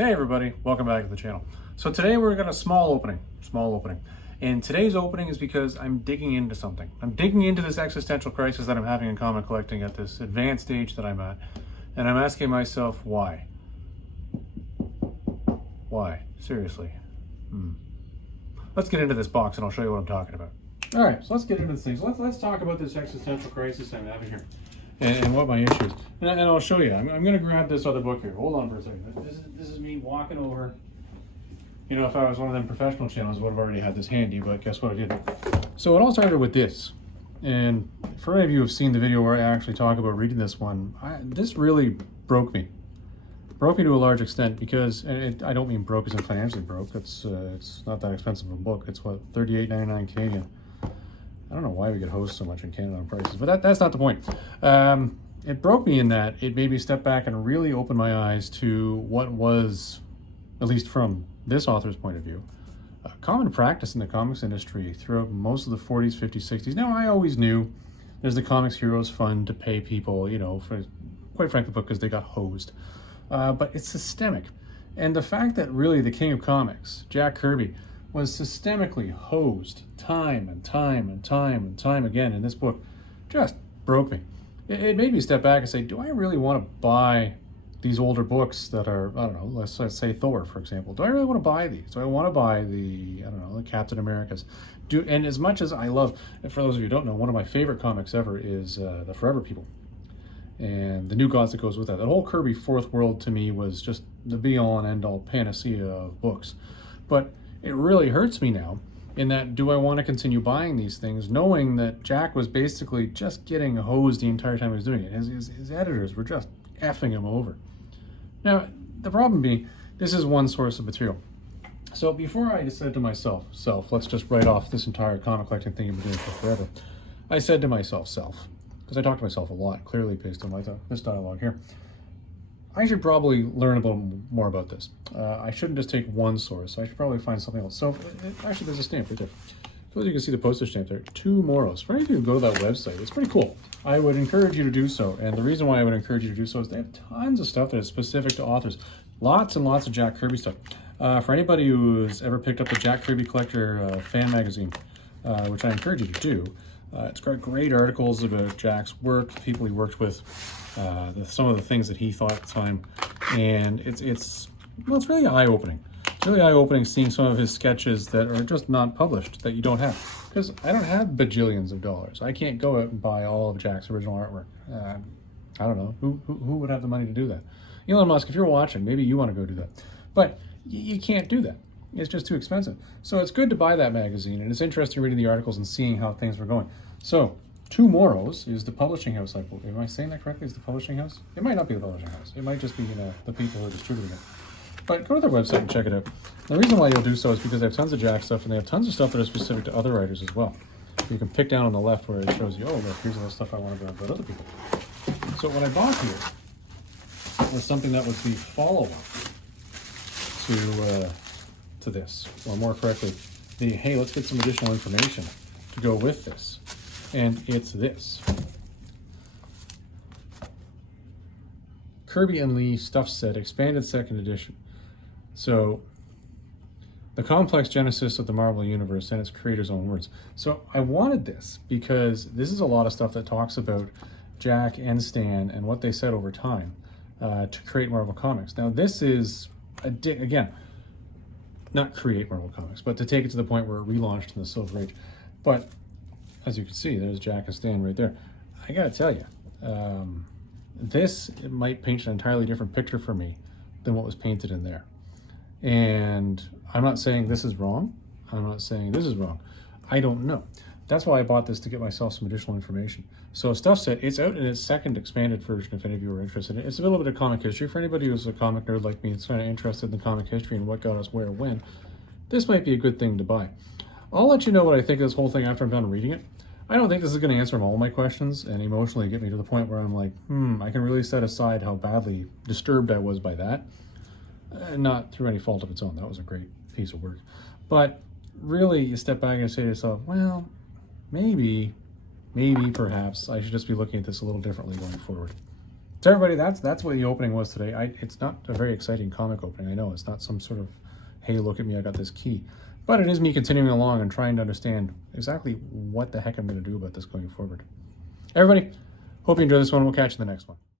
Hey everybody, welcome back to the channel. So today we're going to small opening. And today's opening is because I'm digging into something. I'm digging into this existential crisis that I'm having in comic collecting at this advanced stage that I'm at. And I'm asking myself, why? Why? Seriously. Let's get into this box and I'll show you what I'm talking about. All right, so let's get into this thing. So let's talk about this existential crisis I'm having here. And what my issue is. And I'll show you. I'm going to grab this other book here. Hold on for a second. This is me walking over. You know, if I was one of them professional channels, I would have already had this handy, but guess what I did? So it all started with this. And for any of you who have seen the video where I actually talk about reading this one, this really broke me. Broke me to a large extent because, and I don't mean broke as in financially broke. It's not that expensive a book. It's what, $38.99 Canadian. I don't know why we get hosed so much in Canada on prices, but that's not the point. It broke me in that it made me step back and really open my eyes to what was, at least from this author's point of view, common practice in the comics industry throughout most of the 40s, 50s, 60s. Now, I always knew there's the Comics Heroes Fund to pay people, you know, for, quite frankly, because they got hosed. But it's systemic. And the fact that really the king of comics, Jack Kirby, was systemically hosed time and time again in this book just broke me. It made me step back and say, do I really want to buy these older books that are, I don't know, let's say Thor, for example. Do I really want to buy these? Do I want to buy the, I don't know, the Captain Americas? And as much as I love, and for those of you who don't know, one of my favorite comics ever is the Forever People. And the New Gods that goes with that. That whole Kirby Fourth World to me was just the be-all and end-all panacea of books. But it really hurts me now in that, do I want to continue buying these things knowing that Jack was basically just getting hosed the entire time he was doing it? His editors were just effing him over. Now, the problem being, this is one source of material. So before I said to myself, let's just write off this entire comic collecting thing you've been doing for forever, I said to myself, because I talk to myself a lot, clearly based on this dialogue here, I should probably learn a little more about this. I shouldn't just take one source. I should probably find something else. So actually, there's a stamp right there. So as you can see the postage stamp there, tomorrows. For any of you who go to that website, it's pretty cool. I would encourage you to do so. And the reason why I would encourage you to do so is they have tons of stuff that is specific to authors. Lots and lots of Jack Kirby stuff. For anybody who's ever picked up the Jack Kirby Collector fan magazine, which I encourage you to do, it's got great articles about Jack's work, the people he worked with, some of the things that he thought at the time, and it's really eye-opening. It's really eye-opening seeing some of his sketches that are just not published, that you don't have. Because I don't have bajillions of dollars. I can't go out and buy all of Jack's original artwork. I don't know. Who would have the money to do that? Elon Musk, if you're watching, maybe you want to go do that. But you can't do that. It's just too expensive. So it's good to buy that magazine, and it's interesting reading the articles and seeing how things were going. So, Tomorrows is the publishing house, I believe. Am I saying that correctly? Is the publishing house? It might not be the publishing house. It might just be the people who are distributing it. But go to their website and check it out. The reason why you'll do so is because they have tons of Jack stuff, and they have tons of stuff that are specific to other writers as well. You can pick down on the left where it shows you, oh, look, here's all the stuff I want to about other people. So what I bought here was something that was the follow-up to this, or more correctly, the, hey, let's get some additional information to go with this. And it's this. Kirby and Lee Stuff Set Expanded Second Edition. So, the complex genesis of the Marvel Universe and its creator's own words. So, I wanted this because this is a lot of stuff that talks about Jack and Stan and what they said over time to create Marvel Comics. Now, this is, again, not create Marvel Comics, but to take it to the point where it relaunched in the Silver Age. But as you can see, there's Jack and Stan right there. I gotta tell you, it might paint an entirely different picture for me than what was painted in there. And I'm not saying this is wrong. I'm not saying this is wrong. I don't know. That's why I bought this, to get myself some additional information. So Stuff Set, it's out in its second expanded version if any of you are interested in it. It's a little bit of comic history. For anybody who's a comic nerd like me, that's kind of interested in the comic history and what got us where, when, this might be a good thing to buy. I'll let you know what I think of this whole thing after I'm done reading it. I don't think this is going to answer all my questions and emotionally get me to the point where I'm like, I can really set aside how badly disturbed I was by that. Not through any fault of its own. That was a great piece of work. But really, you step back and say to yourself, well, maybe perhaps I should just be looking at this a little differently going forward. So everybody, that's what the opening was today. It's not a very exciting comic opening. I know it's not some sort of, hey, look at me, I got this key. But it is me continuing along and trying to understand exactly what the heck I'm going to do about this going forward. Everybody, hope you enjoy this one. We'll catch you in the next one.